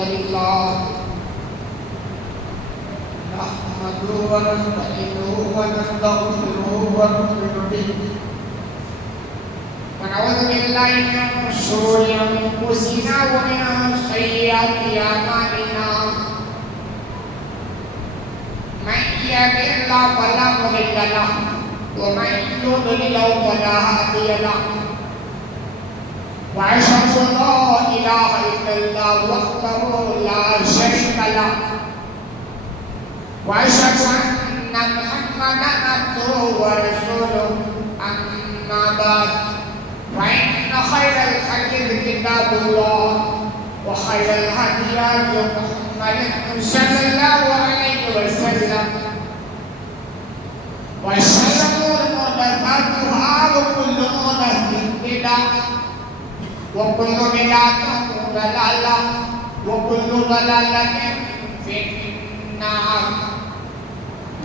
لله نحمده ونستعينه ونستغفره ونؤمن به ونعوذ بالله من شرور أنفسنا ومن سيئات أعمالنا من يهده الله فلا مضل له ومن يضلل فلا هادي له وأشهد أن لا إله إلا الله وحده لا شريك له وأشهد أن محمدا عبده ورسوله أما بعد فإن خير الحديث كتاب الله وخير الهدي هدي محمد صلى الله عليه وسلم وشر الأمور محدثاتها وكل محدثة بدعة وكل بدعة ضلالة وكل ضلالة في النار.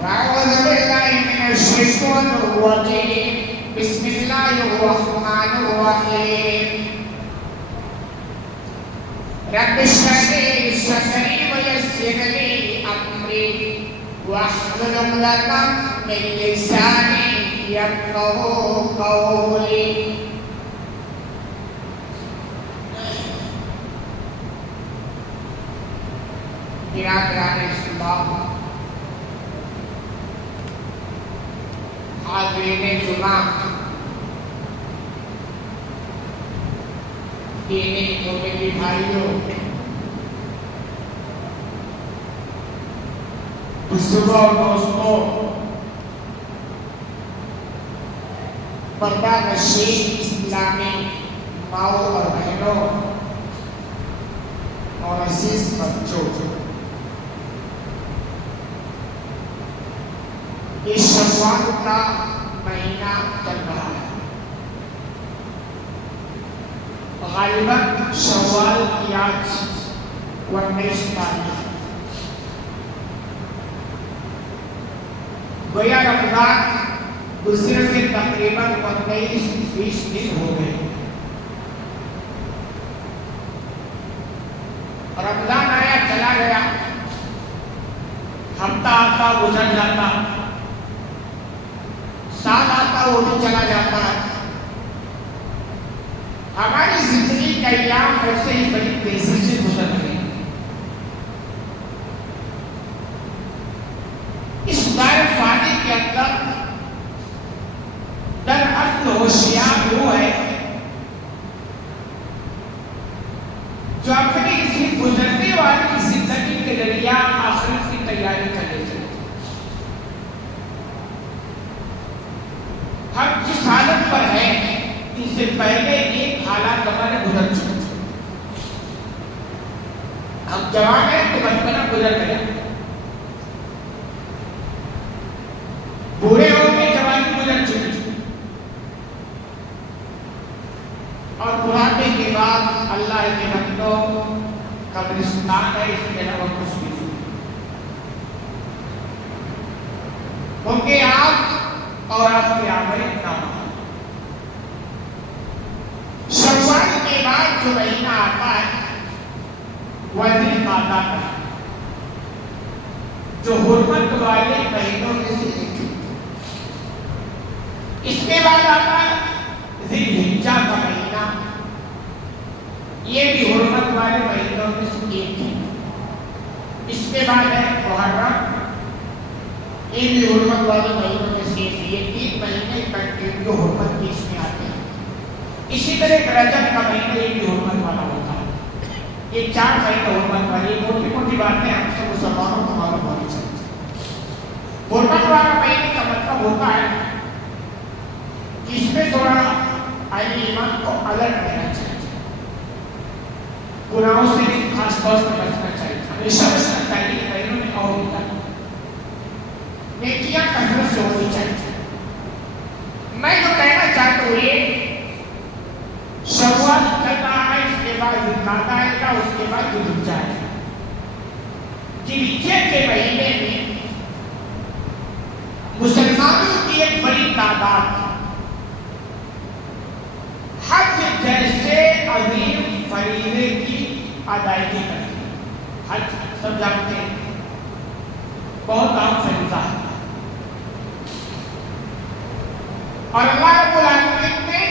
أعوذ بالله من الشيطان الرجيم. بسم الله الرحمن الرحيم. رب اشرح لي صدري ويسر لي أمري واحلل عقدة من لساني يفقهوا قولي. برادران اسلام، حاضرین جمعہ، دینی و میری بھائیوں، بزرگوں اور دوستوں، پردہ نشین اسلامی ماؤں اور بہنوں اور عزیز بچوں، یہ شوال کا مہینہ چل رہا ہے. غالباً شوال کی آج 19 تاریخ. گویا رمضان گزرے سے تقریباً 19-20 دن ہو گئے. رمضان آیا چلا گیا، ہفتہ آتا گزر جاتا، سال آتا وہ بھی چلا جاتا ہے. ہماری زندگی کا ایام ایسے ہی بڑی تیزی سے گزر رہی ہے. اس دائر فانی کے اندر دراصل ہوشیار وہ ہے جو اپنی اسی گزرنے والی زندگی کے ذریعہ آخرت کی تیاری کرے چلے. ہم جس حالت پر ہیں اس سے پہلے ایک حالات ہمارے گزر چکے. ہم جوان ہیں تو بچپنا گزر گیا، بوڑھے ہو کے جوانی گزر چکی، اور بڑھاپے کے بعد اللہ کے بندوں قبرستان ہے. اس کے علاوہ کچھ بھی نہیں. کیونکہ آپ اور آپ کے آمرین نام شوال کے بعد جو مہینہ آتا ہے وہ ذی القعدہ کا ہے، جو حرمت والے مہینوں میں سے ایک ہے. اس کے بعد آتا ہے ذی الحجہ کا مہینہ، یہ بھی حرمت والے مہینوں میں سے ایک ہے. اس کے بعد ہے محرم، یہ بھی حرمت والے مہینوں میں سے ایک ہے. یہ 3 مہینے کنٹینیو حرمت کی اس میں آتے ہیں. اسی طرح رجب کا مہینہ یہ بھی حرمت والا ہوتا ہے. یہ 4 مہینے حرمت والے. موٹی موٹی باتیں ہم سب مسلمانوں کو معلوم ہونی چاہیے. حرمت والا مہینے کا مطلب ہوتا ہے کہ اس میں تھوڑا اہل ایمان کو الرٹ رہنا چاہیے، گناہوں سے بھی خاص طور پر بچنا چاہیے. ہمیشہ بچنا چاہیے کہ مہینوں میں اور ہوتا ہے، نیکیاں کثرت سے ہونی چاہیے. میں جو کہنا چاہتا ہوں یہ شوال چل رہا ہے، اس کے بعد ذوالقعدہ آئے گا، اس کے بعد ذوالحجہ آئے گا. ذوالحجہ کے مہینے میں مسلمانوں کی ایک بڑی تعداد حج جیسے عظیم فریضے کی ادائیگی کرتی ہے. حج سب جانتے ہیں بہت عام فریضہ ہے، اور اللہ رب العالمین نے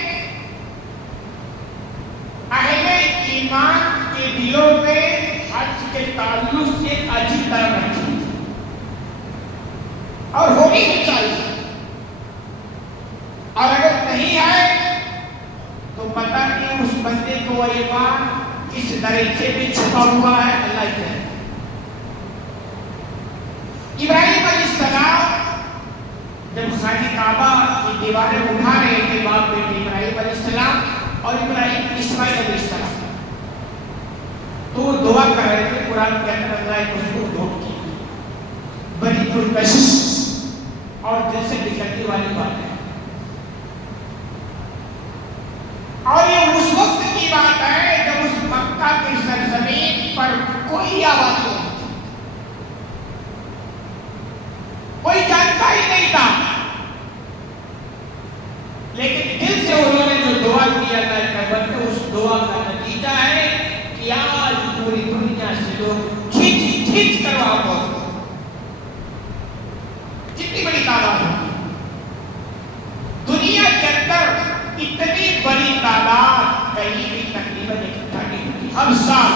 اہل ایمان کے دلوں میں حج کے تعلق سے عجیب طرح رکھی اور ہونی بھی چاہیے، اور اگر نہیں ہے تو پتہ نہیں اس بندے کو وہ ایمان کس درجے میں چھپا ہوا ہے، اللہ کے ابراہیم علیہ السلام جب خانہ کعبہ کی دیواریں اٹھا رہے تھے باپ بیٹے ابراہیم علیہ السلام اور ابراہیم اسماعیل علیہ السلام، تو وہ دعا کر رہے تھے، قرآن کے اندر اللہ کو دھوپ کی بڑی پرکشش اور دل سے نکلنے والی بات ہے، اور یہ اس وقت کی بات ہے جب اس مکہ کی سرزمین پر کوئی آبادی نہیں تھی، کوئی جانتا ہی نہیں تھا، لیکن دل سے انہوں نے جو دعا کی اللہ کے بندے، اس دعا کا نتیجہ ہے کہ آج پوری دنیا سے لوگ کھینچ کھینچ کر وہاں پہنچ گئے، کتنی بڑی تعداد ہوگی دنیا کے اندر، اتنی بڑی تعداد کہیں بھی تقریباً اکٹھا نہیں ہوتی ہر سال،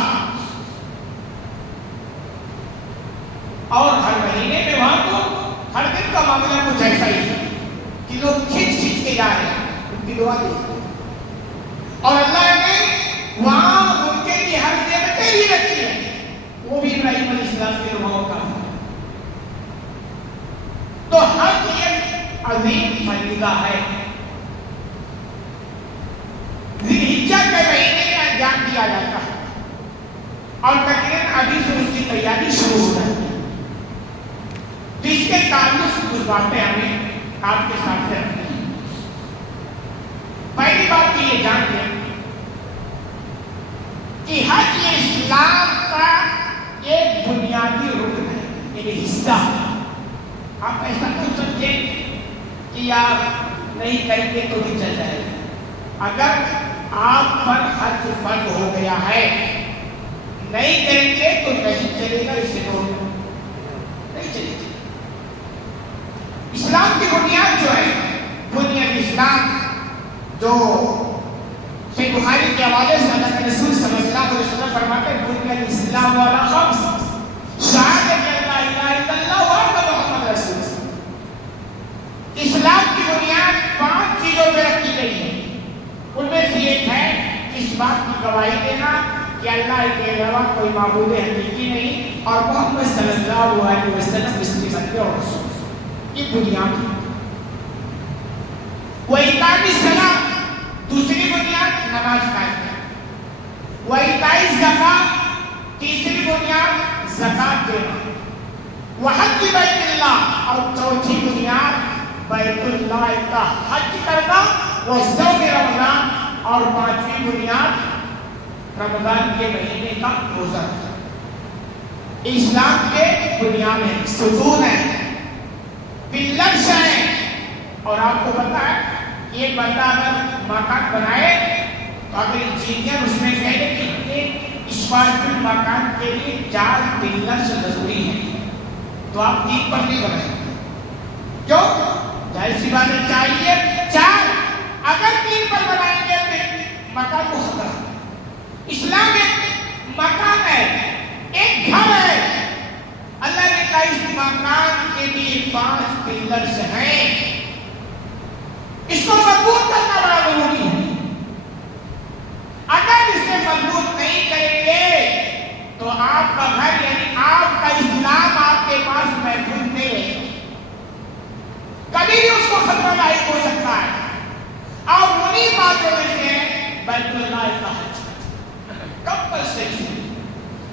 اور ہر مہینے میں وہاں تو ہر دن کا معاملہ کچھ ایسا ہی ہے کہ لوگ کھینچ کھینچ کے جا رہے ہیں ان کی دعا دے، اور اللہ نے وہاں ان کے لیے ہر نعمتیں بھی رکھی ہیں، وہ بھی ابراہیم علیہ السلام کے دعاؤں کا ہے، تو حج ایک عظیم فریضہ ہے، ذی الحجہ کے مہینے میں انجام دیا جاتا ہے، اور تقریباً ابھی سے اس کی تیاری شروع ہو جاتی ہے، تو اس کے تعلق سے کچھ باتیں ہمیں آپ کے ساتھ رکھنی ہیں۔ پہلی بات تو یہ جان لیں کہ حج یہ اسلام کا ایک بنیادی رکن ہے، ایک حصہ۔ آپ ایسا نہیں سمجھیں کہ آپ نہیں کریں گے تو بھی چل جائے گا، اگر آپ پر حج فرض ہو گیا ہے، نہیں کریں گے تو نہیں چلے گا، اسے نہیں چلے گا۔ اسلام کی بنیاد جو ہے، بنیاد اسلام جو صحیح بخاری کے حوالے سے اللہ کے رسول صلی اللہ علیہ وسلم فرماتے ہیں، بنیاد اسلام والا خمس، شہادت کہ لا الہ الا اللہ و ان محمد رسول اللہ۔ اسلام کی بنیاد 5 چیزوں پہ رکھی گئی ہے، ان میں سے ایک ہے اس بات کی گواہی دینا کہ اللہ کے علاوہ کوئی معبود حقیقی نہیں، اور محمد صلی اللہ علیہ وسلم اس کی بندے اور رسول، یہ بنیاد ہے۔ وَإِقَامِ الصَّلَاةِ، دوسری بنیاد نماز قائم کرنا، وَإِيتَاءِ الزَّکَاةِ، تیسری بنیاد زکات دینا، وَحَجِّ بَیْتِ اللَّهِ، اور چوتھی بنیاد بیت اللہ کا حج کرنا، وَصَوْمِ رمضان، اور پانچویں بنیاد رمضان کے مہینے کا روزہ رکھنا۔ اسلام کے بنیاد ہے، ستون ہے، پلرز ہیں، اور آپ کو پتا ہے ایک بندہ اگر مکان بنائے تو اگر انجینئر اس میں کہے کہ ایک اسکوائر فٹ مکان کے لیے 4 پلرز ضروری ہیں، تو آپ 3 پر نہیں بنائیں گے، کیوں؟ ظاہر سی بات ہے چاہیے 4، اگر 3 پر بنائیں گے تو مکان کو خطرہ۔ اسلام ایک مکان ہے، ایک گھر ہے، اللہ نے کہا اس مکان کے لیے 5 پلرز ہیں، اس کو مضبوط کرنا بڑا ضروری ہے۔ اگر اسے مضبوط نہیں کریں گے تو آپ کا گھر یعنی آپ کا اسلام آپ کے پاس محفوظ نہیں رہے گا، کبھی بھی اس کو خطرہ لاحق ہو سکتا ہے۔ اور انہی باتوں میں سے بیت اللہ کا حج کب پر صحیح ہے،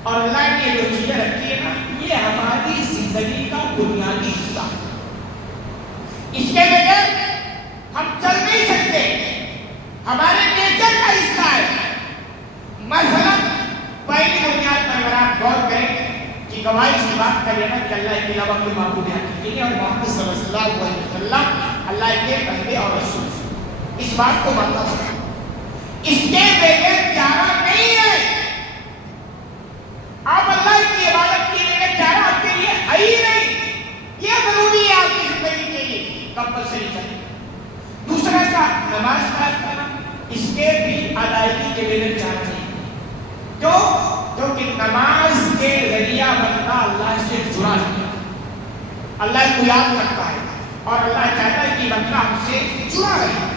اور اللہ نے جو چیزیں رکھی ہے نا، یہ ہماری زندگی کا بنیادی حصہ ہے، اس کے بغیر ہم چل نہیں سکتے، ہمارے نیچر کا حصہ ہے۔ مثلا پہلی بنیاد پر اگر آپ غور کریں کہ گواہی سے بات کریں نا کہ اللہ کے علاوہ کوئی معبود حقیقی نہیں، اور محمد صلی اللہ علیہ وسلم اللہ کے بندے اور رسول، اس بات کو ماننا پڑتا ہے، اس کے بغیر چارہ نہیں ہے۔ آپ اللہ کی کمپلسری چاہیے. دوسرا کا نماز قائم کرنا، اس کے بھی ادائیگی کے لیے چاہیے. کیوں؟ کیونکہ نماز کے ذریعہ بندہ اللہ سے جڑا ہے، اللہ کو یاد رکھتا ہے اور اللہ چاہتا ہے کہ بندہ ہم سے جڑا رہے.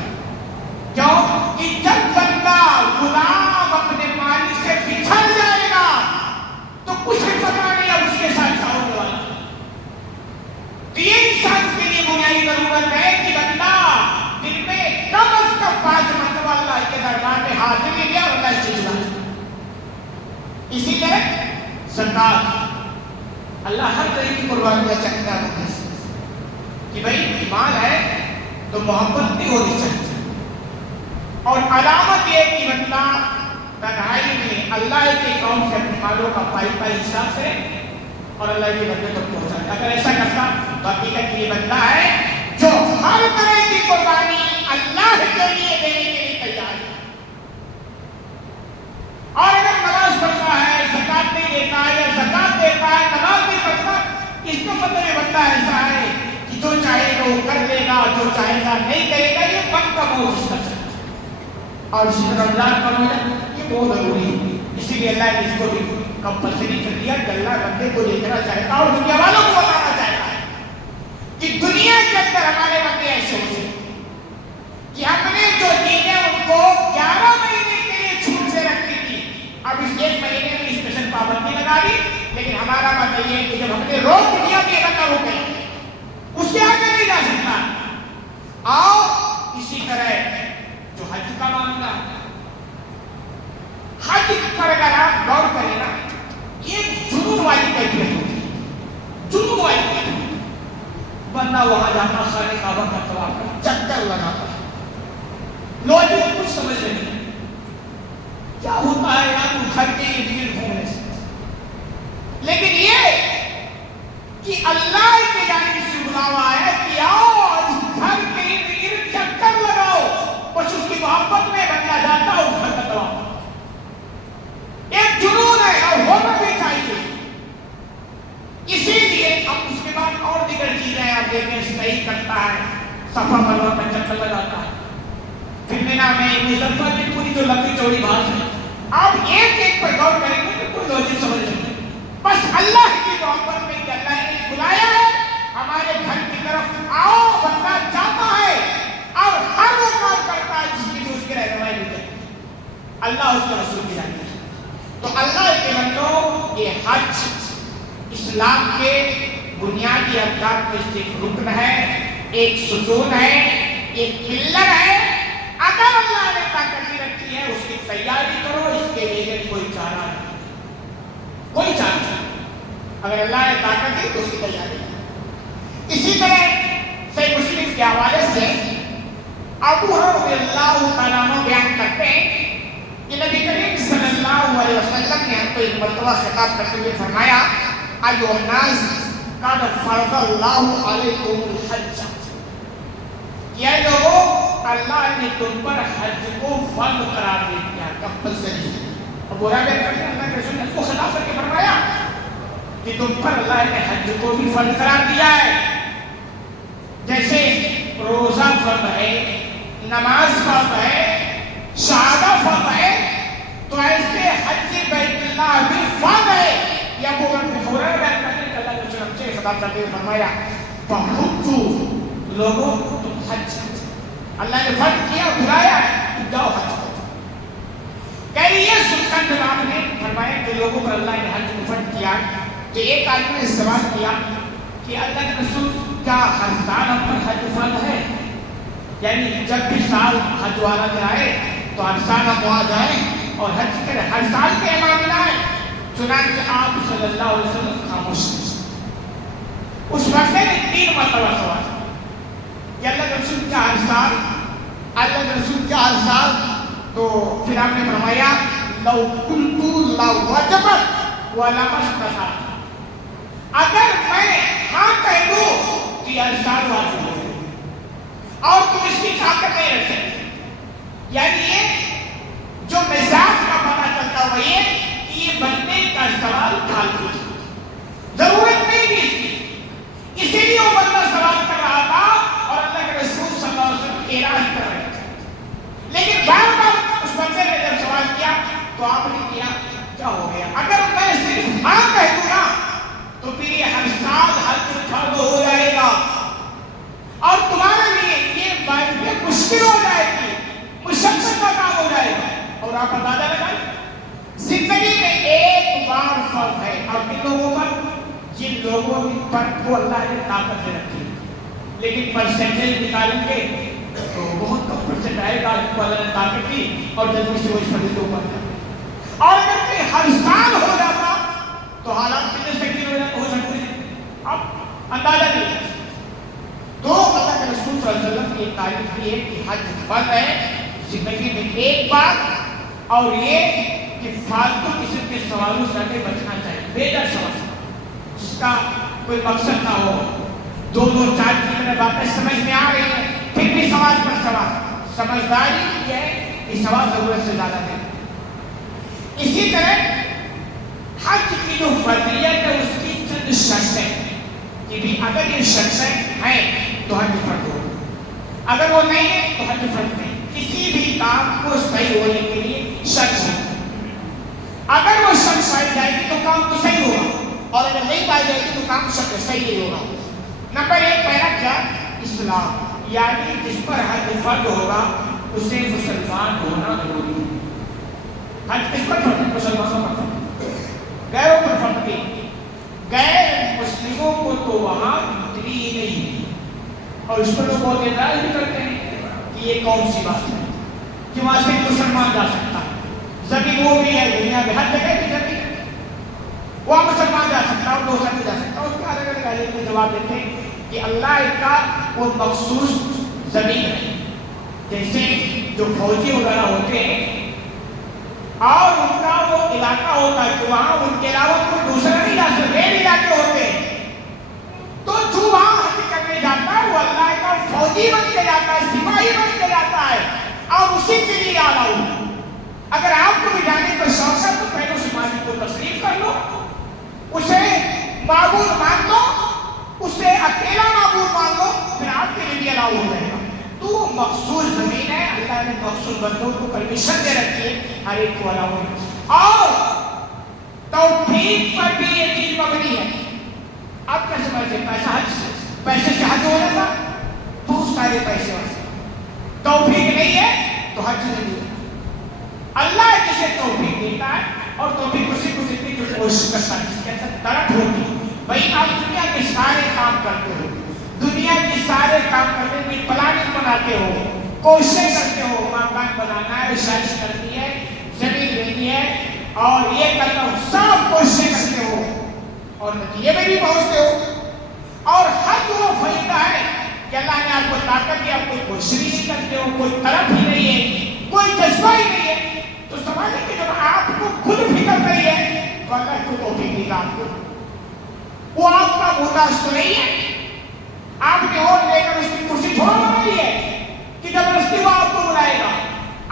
کیوں کہ جب بندہ غلام اپنے مالک سے بچھڑ جائے گا تو کچھ پتا نہیں اب اس کے ساتھ کیا ہونے والا. یہ انسان کے لیے بنیادی ضرورت ہے کہ بندہ دن میں کم از کم 5 مرتبہ اللہ کے دربار میں حاضری دے اور اللہ سے جڑا. اسی طرح زکات، اللہ ہر طرح کی قربانیاں چاہتا ہے کہ بھائی مال ہے تو محبت بھی ہونی چاہیے. اور علامت یہ کہ بندہ تنہائی میں اللہ کے قوم سے اپنے مالوں کا پائی حساب کرے اور اللہ کے بندے تک پہنچائے. اگر ایسا کرتا تو حقیقت یہ بندہ ہے جو ہر طرح کی قربانی اللہ کے لیے دینے کے لیے تیار ہے. اور اگر نماز پڑھتا ہے، زکات نہیں دیتا ہے یا زکات دیتا ہے نماز نہیں پڑھتا، اس کا مطلب بندہ ایسا ہے کہ جو چاہے گا وہ کر لے گا، جو چاہے گا نہیں کرے گا. یہ من کا موج اس کا چاہتا ہے. اور اسی طرح رمضان کا روزہ یہ بہت ضروری ہے، اسی لیے اللہ نے اس کو بھی کمپلسری کر دیا کہ اللہ بندے کو دیکھنا چاہتا اور دنیا والوں کو بتانا چاہتا ہے کہ دنیا کے اندر ہمارے بندے ایسے ہوتے کہ ہم نے جو چیزیں ان کو 11 مہینے کے لیے چھوٹ سے رکھی تھی، اب اس 1 مہینے میں اسپیشل پابندی لگا دی. لیکن ہمارا مطلب یہ ہے کہ جب ہم نے روک دیا کہ بندہ روکے اس کے آگے نہیں جا سکتا. آؤ اسی طرح جو حج کا معاملہ، حج پر اگر آپ غور کریں نا، یہ جنون والی کیفیت ہوتی ہے. جنون والی کیفیت، بندہ وہاں جاتا خانے کعبہ کا طواف کرتا، چکر لگاتا ہے، لوگ کچھ سمجھ نہیں کیا ہوتا ہے یار گھر کے ارد گرد گھومنے سے. لیکن یہ کہ اللہ کی جانب سے بلاوا ہے کہ آؤ اس گھر کے ارد گرد چکر لگاؤ، بس اس کی محبت میں بندہ جاتا ہے اس گھر کا طواف. ایک جنون ہے اور ہونا بھی چاہیے. اسی لیے اب اس کے بعد اور دیگر چیزیں آپ دیکھیں صحیح کرتا ہے، صفا مروا پر چکر لگاتا ہے. پھر مینا میں مظفر کی پوری جو لمبی چوڑی بات ہے آپ ایک ایک پر غور کریں گے تو کوئی لوجک سمجھ نہیں. بس اللہ کی محبت میں کہ اللہ نے بلایا ہے ہمارے گھر کی طرف آؤ، بندہ جاتا ہے اور ہر وہ کام کرتا ہے جس کی اس کی رہنمائی ہوتی ہے اللہ اس کے رسول کی جانب سے. تو اللہ کے بندوں یہ حج اسلام کے بنیادی ارکان میں سے ایک رکن ہے، ایک ستون ہے، ایک پلر ہے. اگر اللہ نے طاقت رکھی ہے اس کی تیاری کرو، اس کے لیے کوئی چارہ نہیں، کوئی چارہ نہیں. اگر اللہ نے طاقت دی تو اس کی تیاری کرو. اسی طرح صحیح مسلم کے حوالے سے ابو ہریرہ رضی اللہ تعالیٰ عنہ بیان کرتے ہیں کہ نبی کریم صلی اللہ علیہ وسلم نے ہم کو ایک مرتبہ خطاب کرتے ہوئے فرمایا ایھا الناس قد فرض اللہ علیکم الحج، کہ اے لوگوں اللہ نے تم پر حج کو فرض قرار دے دیا، کمپلسری. ابو ہریرہ کہتے ہیں اللہ کے رسول نے اس کو خطاب کر کے فرمایا کہ تم پر اللہ نے حج کو بھی فرض قرار دیا ہے. جیسے روزہ فرض ہے، نماز فرض ہے، شہادہ فرض ہے، تو ایسے حج بیت اللہ بھی فرض ہے. یا ابو ہریرہ بیان کرتے ہیں کہ اللہ کے رسول ہم سے خطاب کرتے ہوئے فرمایا فَحُجُّوا، لوگوں تم حج، اللہ نے فرض کیا، بلایا ہے، جاؤ حج کرو. کہہ رہی ہے سلطان جب آپ نے فرمایا کہ لوگوں پر اللہ نے حج کو فرض کیا تو ایک آدمی نے سوال کیا کہ اللہ کے رسول کیا ہر سال ہم پر حج فرض ہے؟ یعنی جب بھی سال حج والا دن آئے تو ہر سال ہم وہاں جائیں اور حج کریں، ہر سال کے معاملہ ہے؟ چنانچہ آپ صلی اللہ علیہ وسلم خاموش ہیں. اس بندے نے 3 مرتبہ سوال کہ اللہ کے رسول کیا ہر سال، اللہ کے رسول کیا ہر سال؟ تو پھر آپ نے فرمایا لو کنت لوجبت ولما استطعت، اگر میں ہاں کہہ دوں کہ ہر سال واجب ہو اور تم اس کی طاقت نہیں رکھ سکتے. یعنی یہ جو مزاج کا پتہ چلتا ہوا یہ کہ یہ بندے کا سوال فالتو تھا، ضرورت نہیں تھی اس کی، اسی لیے وہ بندہ سوال کر رہا تھا اور اللہ کے تو آپ نے کیا کیا ہو گیا؟ اگر میں صرف ہاں کہہ دوں نا تو پھر یہ ہر سال حج فرض ہو جائے گا اور تمہارے لیے یہ بات مشکل ہو جائے گی، مشقت کا کام ہو جائے گا۔ اور آپ اندازہ لگائیں زندگی میں ایک بار فرض ہے، اور کن لوگوں پر؟ جن لوگوں پر کو اللہ نے طاقت دے رکھی، لیکن پرسنٹیج نکالیں گے تو بہت کم پرسنٹ آئے گا کو اللہ نے طاقت دی اور جلدی سے وہ اس فرض کو پڑھ جائے۔ اور اگر کوئی ہر سال ہو جاتا تو حالات کتنے سنگین ہو سکتے ہیں، اب اندازہ نہیں ہے۔ تو اللہ کے رسول صلی اللہ علیہ وسلم کی تعریف کی ہے کہ حج فرض ہے زندگی میں ایک بار، اور یہ کہ فالتو قسم کے سوالوں سے ہمیں بچنا چاہیے، بے جا سوال جس کا کوئی مقصد نہ ہو، دو چار کی طرح باتیں سمجھ میں آ رہی ہیں پھر بھی سوال پر سوال۔ سمجھداری یہ ہے کہ سوال ضرورت سے زیادہ ہے۔ اسی طرح حج کی جو فرضیت ہے اس کی چند شرطیں کہ بھی اگر یہ شرطیں ہیں تو حج فرض ہو، اگر وہ نہیں ہے تو حج فرض نہیں۔ کسی بھی کام کو صحیح ہونے کے لیے شرط ہے، اگر وہ شرط پائی جائے گی تو کام تو صحیح ہوگا، اور اگر نہیں پائی جائے گی تو کام شرط صحیح نہیں ہوگا۔ نمبر ایک پہلا کیا؟ اسلام، یعنی جس پر حج فرض ہوگا اسے مسلمان ہونا ضروری ہے۔ حج کس پر فرض؟ مسلمانوں پر فرض، غیروں پر فرض نہیں۔ غیر مسلموں کو تو وہاں انٹری ہی نہیں، اور اس پر لوگ بہت اعتراض بھی کرتے ہیں کہ یہ کون سی بات ہے کہ وہاں سے مسلمان جا سکتا ہے، زمین وہ بھی ہے دنیا میں ہر جگہ کی زمین ہے، وہاں مسلمان جا سکتا ہے اور دوسرا نہیں جا سکتا۔ اس کے الگ الگ حدیث میں جواب دیتے ہیں کہ اللہ کا وہ مخصوص زمین ہے، جیسے جو فوجی وغیرہ ہوتے ہیں اور ان کا وہ علاقہ ہوتا ہے کہ وہاں ان کے علاوہ کوئی دوسرا نہیں جا سکتا، ریڈ علاقے ہوتے ہیں، تو جو وہاں حج کرنے جاتا ہے وہ اللہ کا فوجی بن کے جاتا ہے، سپاہی بن کے جاتا ہے، اور اسی کے لیے آ رہا ہوں۔ اگر آپ کو بھی جانے کا شوق ہے تو پہلے اس مالک کو تسلیم کر لو، اسے معبود مان لو، اسے اکیلا معبود مان لو، پھر آپ کے لیے بھی الاؤ ہو جائے گا۔ تو وہ مخصوص زمین ہے، اللہ نے مخصوص بندوں کو پرمیشن دے رکھی ہے، ہر ایک کو الاؤ ہے، اور توحید پر بھی یہ چیز مبنی ہے۔ آپ کیسے سمجھتے ہیں؟ پیسے سے حج ہو جاتا، بہت سارے پیسے ہوتے، توفیق نہیں ہے تو حج نہیں ہے۔ اللہ جسے توفیق دیتا ہے، اور توفیق اسی کو دیتی ہے جو کوشش کرتا ہے، جس کے اندر طرف ہوتی ہے۔ بھائی آپ دنیا کے سارے کام کرتے ہو، دنیا کے سارے کام کرنے میں پلاننگ بناتے ہو، کوششیں کرتے ہو، مکان بنانا ہے، شادی کرنی ہے، زمین لینی ہے، اور یہ کرنا ہو، سب کوششیں کرتے ہو اور نتیجے میں بھی پہنچتے ہو۔ اور حج وہ فائدہ ہے کہ اللہ نے آپ کو طاقت دی، آپ کوئی کوشش بھی نہیں کرتے ہو، کوئی طرف ہی نہیں ہے، کوئی جذبہ ہی نہیں ہے، تو سمجھیں کہ جب آپ کو خود فکر نہیں ہے تو اللہ کو توفیق دے گا آپ کو۔ وہ آپ کا محتاج تو نہیں ہے، آپ نے اور لے کر اس کی کرسی چھوڑ بنائی ہے کہ زبردستی وہ آپ کو بلائے گا۔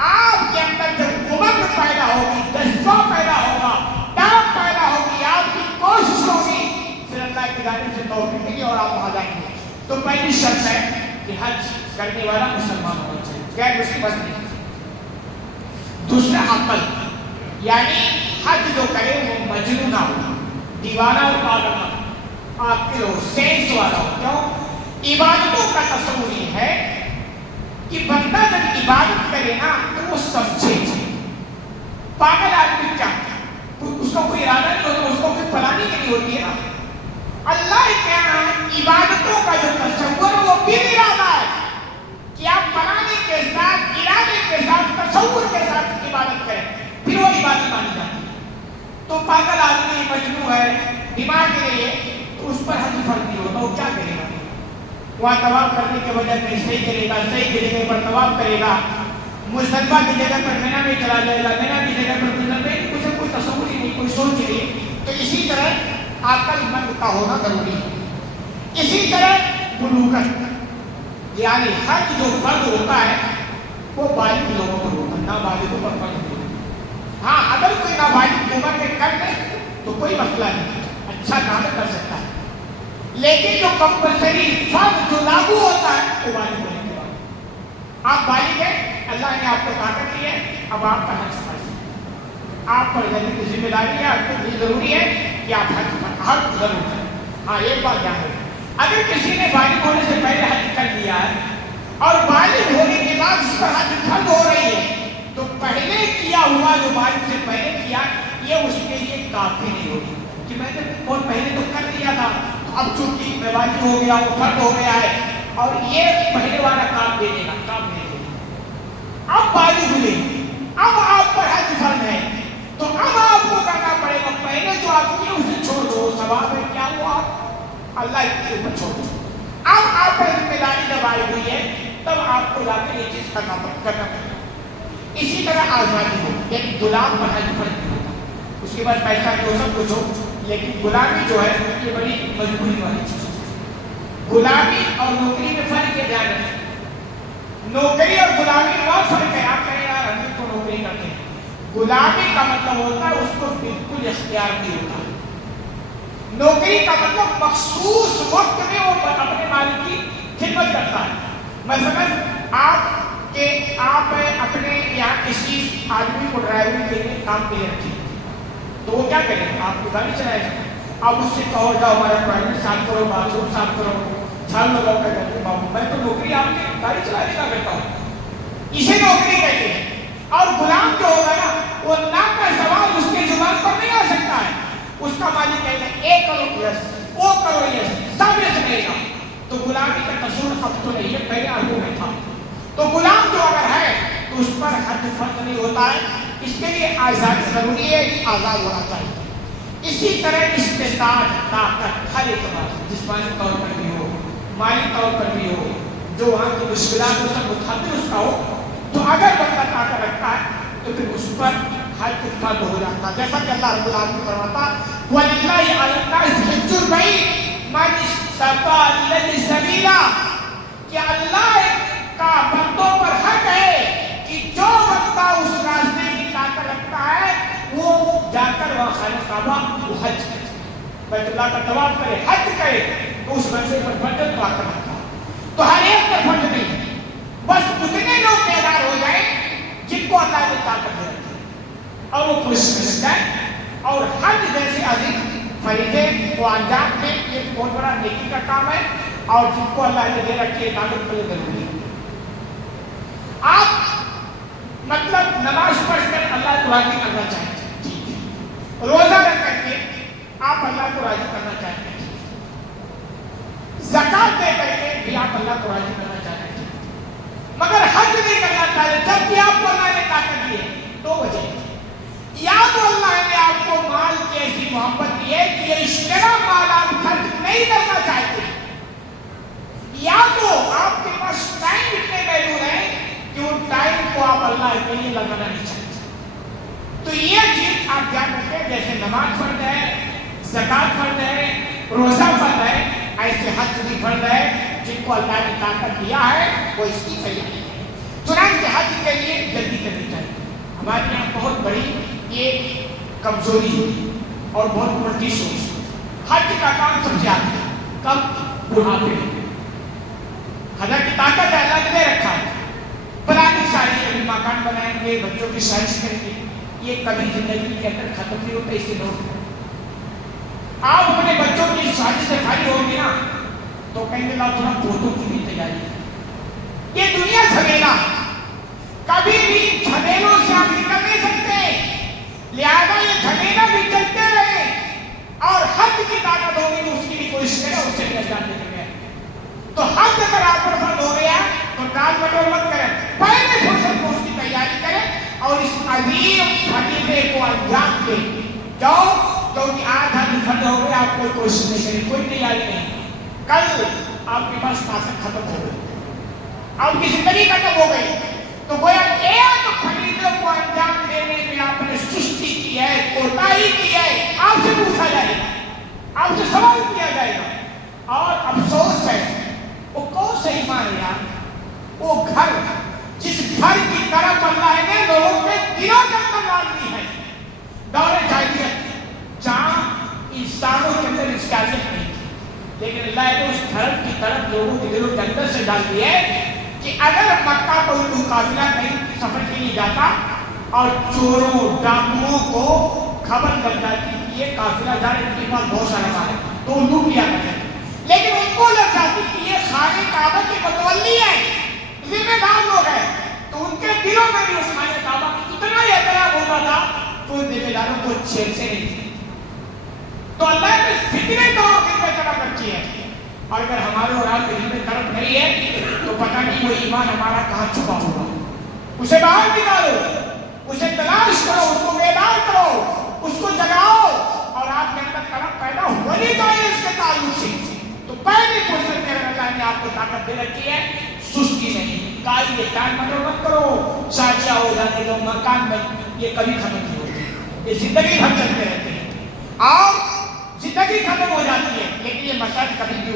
آپ کے اندر جب امنگ پیدا ہوگی، جذبہ پیدا ہوگا، ڈاک پیدا ہوگی، آپ کی کوشش ہوگی، پھر اللہ کی جانب سے توفیق ملے گی اور آپ وہاں جائیں گے۔ تو پہلی شرط ہے کہ حج کرنے والا مسلمان ہونا چاہیے، غیر مسلم حج نہیں۔ دوسرا عقل، یعنی حج جو کرے وہ مجنون نہ ہو، دیوانہ اور پاگل نہ ہو، عاقل ہو، سینس والا ہو۔ کیوں؟ عبادتوں کا تصور یہ ہے کہ بندہ جب عبادت کرے نا تو وہ سمجھے۔ پاگل آدمی کیا، اس کا کوئی ارادہ نہیں ہوتا، اس کو کوئی پلاننگ نہیں ہوتی ہے نا۔ اللہ کہہ رہا ہے عبادتوں کا جو تصور ہے وہ بھی ارادہ ہے کہ آپ پلاننگ کے ساتھ، ارادے کے ساتھ، تصور کے ساتھ عبادت کریں، پھر وہ عبادت مانی جاتی ہے۔ تو پاگل آدمی مجنون ہے، دماغ کے لیے، تو اس پر حج فرض نہیں ہوتا، وہ کیا کرے گا؟ وہاں طواف کرنے کے وجہ میں صحیح کرے گا، صحیح جگہ پر طواف کرے گا، مزدلفہ کی جگہ پر مینا میں چلا جائے گا، مینا کی جگہ پر مزدلفہ، اسے کوئی تصور ہی نہیں، کوئی سوچ ہی نہیں۔ تو اسی طرح عقل مند کا ہونا ضروری ہے۔ اسی طرح بلوغت، یعنی حج جو فرض ہوتا ہے وہ بالغ لوگوں پر ہوتا ہے، نابالغوں پر فرض نہیں ہوتا۔ ہاں اگر کوئی نابالغ عمر میں کر لے تو کوئی مسئلہ نہیں، اچھا کام کر سکتا ہے، لیکن جو کمپلسری فرض جو لاگو ہوتا ہے وہ بالغ ہونے کے بعد۔ آپ بالغ ہیں، اللہ نے آپ کو طاقت دی ہے، اب آپ کا حج فرض ہے۔ آپ پر کی ذمہ داری ہے، آپ کو یہ ضروری ہے کہ آپ حج ضرور کریں۔ ہاں ایک بات یاد رکھیں، اگر کسی نے بالغ ہونے سے پہلے حج کر لیا ہے اور بالغ ہونے کے بعد اس پر حج فرض ہو رہی ہے، تو پہلے کیا ہوا جو بالغ سے پہلے کیا یہ اس کے لیے کافی نہیں ہوگی کہ میں نے بہت پہلے تو کر دیا تھا، اب چونکہ میں بالغ ہو گیا، وہ فرض ہو گیا ہے اور یہ پہلے والا کام دے دے گا، کام نہیں دے گا۔ اب بالغ ہوئے، اب آپ پر حج فرض ہے تو اب آپ کو کرنا پڑے گا، پہلے جو آپ کیے اسے چھوڑ دو، ثواب ہے کیا ہوا اللہ کے اوپر چھوڑ دو۔ اب آپ پر ذمہ داری جب آئی ہوئی ہے تب آپ کو جا کے یہ چیز کرنا پڑے گا۔ اسی طرح آزادی ہو، ایک غلام پر حج فرض نہیں ہوتا، اس کے بعد پیسہ جو سب کچھ ہو، لیکن غلامی جو ہے یہ بڑی مجبوری والی چیز ہے۔ غلامی اور نوکری میں فرق ہے، دھیان رکھیں، نوکری اور غلامی میں بہت فرق ہے۔ آپ کہیں یار ہم تو نوکری کرتے ہیں، غلامی کا مطلب ہوتا ہے اس کو بالکل اختیار نہیں ہوتا، نوکری کا مطلب مخصوص وقت میں وہ اپنے مالک کی خدمت کرتا ہے۔ مثلاً آپ اپنے یہاں کسی آدمی کو ڈرائیونگ کے لیے کام کے لیے رکھیں تو وہ کیا کرے گا؟ آپ کو گاڑی چلائے گا، آپ اس سے کہو جاؤ ہمارا ٹوائلٹ صاف کرو، باتھ روم صاف کرو، جھاڑو لگاؤ کر کرتے بابو، میں تو نوکری آپ کی گاڑی چلانے کا کرتا ہوں، اسے نوکری کہتے ہیں۔ اور غلام جو ہوگا نا وہ نہ کا سوال اس کے زبان پر نہیں آ سکتا ہے، اس کا مالک کہے گا اے کرو یس، او کرو یس، سب یس رہے گا، تو غلامی کا قصور اب تو نہیں ہے، پہلے آگے میں تھا۔ تو غلام جو اگر ہے تو اس پر حد فرض نہیں ہوتا ہے، اس کے لیے آزادی ضروری ہے کہ آزاد ہونا چاہیے۔ اسی طرح استطاعت، طاقت ہر اعتبار سے، جسمانی طور پر بھی ہو، مالی طور پر بھی ہو، جو وہاں کی مشکلات کو سب متحمل اس کا ہو، تو اگر بندہ طاقت رکھتا ہے تو پھر اس پر حج فرض ہو جاتا ہے، جیسا کہ اللہ رب العالمین فرماتا وَلِلَّهِ عَلَى النَّاسِ حِجُّ الْبَيْتِ مَنِ اسْتَطَاعَ إِلَيْهِ سَبِيلًا، کہ اللہ کا بندوں پر حق ہے کہ جو بندہ اس راستے کی طاقت رکھتا ہے وہ جا کر وہاں خانہ کعبہ وہ حج کرے، بیت اللہ کا طواف کرے، حج کرے، تو اس بندے پر فرض طاقت رکھتا ہے۔ تو ہر ایک پر فرض نہیں ہے، بس اتنے لوگ بیدار ہو جائیں جن کو اللہ نے طاقت دے رکھی ہے اور وہ کوشش کر جائے اور حج جیسے عظیم فریضے کو انجام دیں، یہ بہت بڑا نیکی کا کام ہے، اور جن کو اللہ نے دے رکھی ہے طاقت کو ضروری ہے۔ آپ مطلب نماز پڑھ کر اللہ کو راضی کرنا چاہتے ہیں، ٹھیک ہے، روزہ رکھ کر کے آپ اللہ کو راضی کرنا چاہتے ہیں، زکات دے کر کے بھی آپ اللہ کو راضی کرنا چاہتے ہیں، مگر حج نہیں کرنا چاہتے جب بھی آپ کو اللہ نے طاقت دی ہے، دو وجہ یا تو اللہ نے آپ کو مال کی ایسی محبت دی ہے کہ یہ اشترا مال آپ خرچ نہیں کرنا چاہتے، یا تو آپ کے پاس ٹائم اتنے ویلیو ہے کہ وہ ٹائم کو آپ اللہ کے لیے لگانا نہیں چاہتے۔ تو یہ چیز آپ دھیان رکھیں، جیسے نماز فرض ہے، زکات فرض ہے، روزہ فرض ہے، ایسے حج بھی فرض ہے، جن کو اللہ نے طاقت دیا ہے وہ اس کی تیاری ہے۔ چنانچہ حج کے لیے جلدی کرنی چاہیے۔ ہمارے یہاں بہت بڑی یہ کمزوری ہے اور بہت الٹی سوچ، حج کا کام سب سے آتا ہے کب؟ بڑھاپے میں۔ حالانکہ طاقت ہے، اللہ نے دے رکھا ہے، پرانی ساری ابھی مکان بنائیں گے، بچوں کی شادی کریں گے، یہ کبھی زندگی کے اندر ختم نہیں ہوتا، اسے لوگ آپ اپنے بچوں کی شادی سے خالی ہوں گے نا تو کہیں گے لا تھوڑا فوٹو کی بھی تیاری ہے۔ یہ دنیا جھمیلا ہے، کبھی بھی جھمیلوں سے آپ نکل نہیں سکتے، لہذا یہ جھمیلا بھی چلتے رہے اور حج کی طاقت ہوگی تو اس کی بھی کوشش کرے، اس سے بھی نجات نکل گئے۔ تو حج اگر آپ پر فرض ہو گیا تو ٹال مٹول مت کریں، پہلے فرصت کو اس کی تیاری کریں اور اس عظیم فریضے کو انجام دیں۔ کیونکہ آج حج فرض ہو گیا، آپ کوئی کوشش نہیں کریں، کوئی تیاری نہیں، کل آپ کے پاس طاقت ختم ہو گئی، آپ کی زندگی ختم ہو گئی، تو گویا ایک فریضے کو انجام دینے میں آپ نے سستی کی ہے، کوتاہی کی ہے، آپ سے پوچھا جائے گا، آپ سے سوال کیا جائے گا، اور افسوس ہے وہ کون سے ایمان ہے یار، وہ گھر جس گھر کی طرف اللہ نے لوگوں کے دلوں کے اندر ڈال دی ہے، دور جاہلیت جہاں انسانوں کے اندر انسانیت نہیں تھی، لیکن اللہ نے اس گھر کی طرف لوگوں کے دلوں کے اندر سے ڈال دی ہے کہ اگر مکہ کوئی قافلہ کہیں سفر کے لیے جاتا اور چوروں ڈاکوؤں کو خبر لگ جاتی کہ یہ قافلہ جا رہا ہے، ان کے پاس بہت سارا مال ہے، تو وہ لوٹ لیا کرتے ہیں۔ لیکن ان کو لگ جاتی کہ یہ خانہ کعبہ کے متولی ہے، ذمہ دار لوگ ہیں، تو ان کے دلوں میں بھی اس خانہ کعبہ کی اتنا احترام ہوتا تھا تو ذمہ داروں کو چھیڑتے نہیں تھے۔ تو اللہ نے فتنے تو دل میں طرف رکھی ہے، اور اگر ہمارے اور آپ کے دل میں طرف نہیں ہے تو پتہ نہیں وہ ایمان ہمارا کہاں چھپا ہوا، اسے باہر نکالو، اسے تلاش کرو، اس کو بیدار کرو، اس کو جگاؤ، اور آپ کے اندر طرف پیدا ہونی چاہیے اس کے تعلق سے۔ تو پہلی فرصت میں اگر اللہ نے آپ کو طاقت دے رکھی ہے، سستی نہیں، کائی ٹائم مت کرو، شادیاں ہو جانے دو، مکان میں، یہ کبھی ختم نہیں ہوتی، یہ زندگی بھر چلتے رہتے ہیں، اور زندگی ختم ہو جاتی ہے، لیکن یہ مسائل کبھی بھی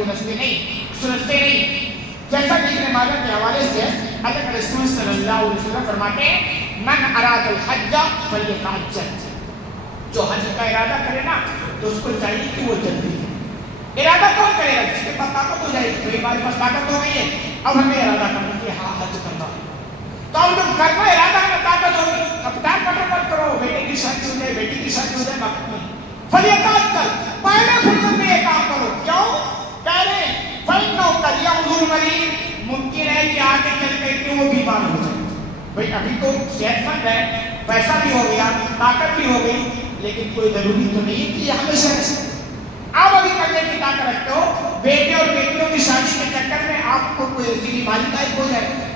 سلجھتے نہیں۔ جیسا کہ ابن ماجہ کے حوالے سے اللہ کے رسول صلی اللہ علیہ وسلم فرماتے ہیں من اراد الحج فلیتعجل، جو حج کا ارادہ کرے نا تو اس کو چاہیے کہ وہ جلدی ہے۔ ارادہ کون کرے گا؟ جس کے پاس طاقت ہو جائے گی، ہمارے پاس طاقت ہو گئی ہے، اب ہمیں ارادہ کرنا کہ ہاں حج کرنا، تو اب جب کرنا ارادہ ہے، طاقت ہوگی، اب ٹائم مت کرو، بیٹے کی شادی ہو جائے، بیٹی کی شادی ہو جائے، وقت میں فلیتعجل، پہلے فرصت میں یہ کام کرو۔ کیوں کہہ رہے ہیں؟ فَإِنَّهُ قَدْ يَعُودُ الْمَرِيضُ، ممکن ہے کہ آگے چل کر کے وہ بیمار ہو جائے۔ بھئی ابھی تو صحت مند ہے، پیسہ بھی ہو گیا، طاقت بھی ہو گئی، لیکن کوئی ضروری تو نہیں ہے کہ یہ ہمیشہ رہے۔ آپ ابھی کرنے کی طاقت رکھتے ہو، بیٹے اور بیٹیوں کی شادی کے چکر میں آپ کو کوئی ایسی بیماری لاحق ہو جائے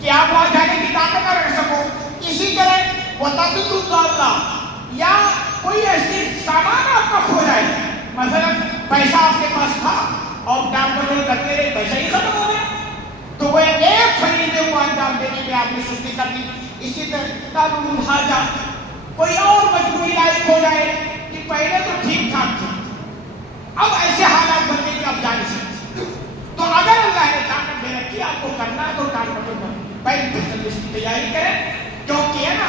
کہ آپ وہاں جانے کی طاقت نہ رکھ سکو۔ اسی طرح وَتَقِدُ اللَّهَ، یا کوئی ایسی سامان آپ کا کھو جائے، مثلا پیسہ آپ کے پاس تھا اور ٹائم کنٹرول کرتے رہے، پیسہ ہی ختم ہو گیا، تو وہ ایک فریضے کو انجام دینے میں آپ نے سستی کر دی۔ اسی طرح قانون الحاجہ، کوئی اور مجبوری لاحق ہو جائے کہ پہلے تو ٹھیک ٹھاک تھا، اب ایسے حالات بن گئے کہ آپ جا نہیں سکتے، تو اگر اللہ نے طاقت دے رکھی آپ کو کرنا ہے تو ٹائم کنٹرول کرنا، پہلی فرصت اس کی تیاری کریں، کیونکہ ہے نا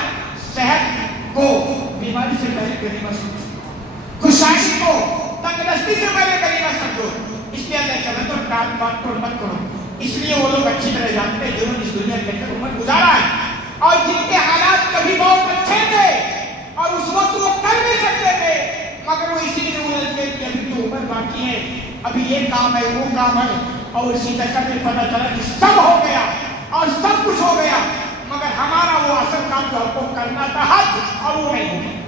صحت کو بیماری سے پہلے کریمہ سمجھو، خوشحالی کو تندرستی سے پہلے کریمہ سمجھو، اس لیے اللہ کہتا ہے تو ٹائم کنٹرول مت کرو۔ اس لیے وہ لوگ اچھی طرح جانتے ہیں جنہوں نے اس دنیا کے اندر عمر گزارا ہے، اور جن کے حالات کبھی بہت اچھے تھے اور اس وقت وہ کر نہیں سکتے تھے، مگر وہ اسی لیے الجھ گئے کہ ابھی تو عمر باقی ہے، ابھی یہ کام ہے وہ کام ہے، اور اسی چکر میں پتہ چلا کہ سب ہو گیا اور سب کچھ ہو گیا، مگر ہمارا وہ اصل کام جو ہم کو کرنا تھا حج، اور وہ نہیں ہوا۔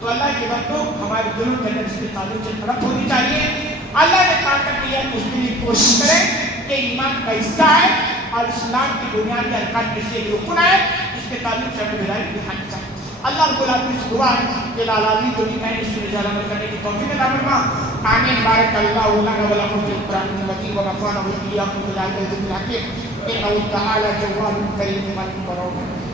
تو اللہ کے بندوں، ہمارے دلوں کے اندر اس کے تعلق سے طرف ہونی چاہیے۔ اللہ نے طاقت دی ہے تو اس کے لیے کوشش کریں کہ ایمان کا حصہ ہے اور اسلام کی بنیادی ارکان میں سے ایک رکن ہے، اس کے تعلق سے ہمیں بیداری دکھانی چاہیے۔ اللہ رب العالمین سے دعا ہے کہ العالمین کو بھی میں اس سے رجال عمل کرنے کی توفیق عطا فرما۔ آمین۔ بارک اللہ لنا ولکم فی القرآن المجید ونفعنا وإياکم بالآیات والذکر الحکیم، إنه تعالی جواد کریم مجید۔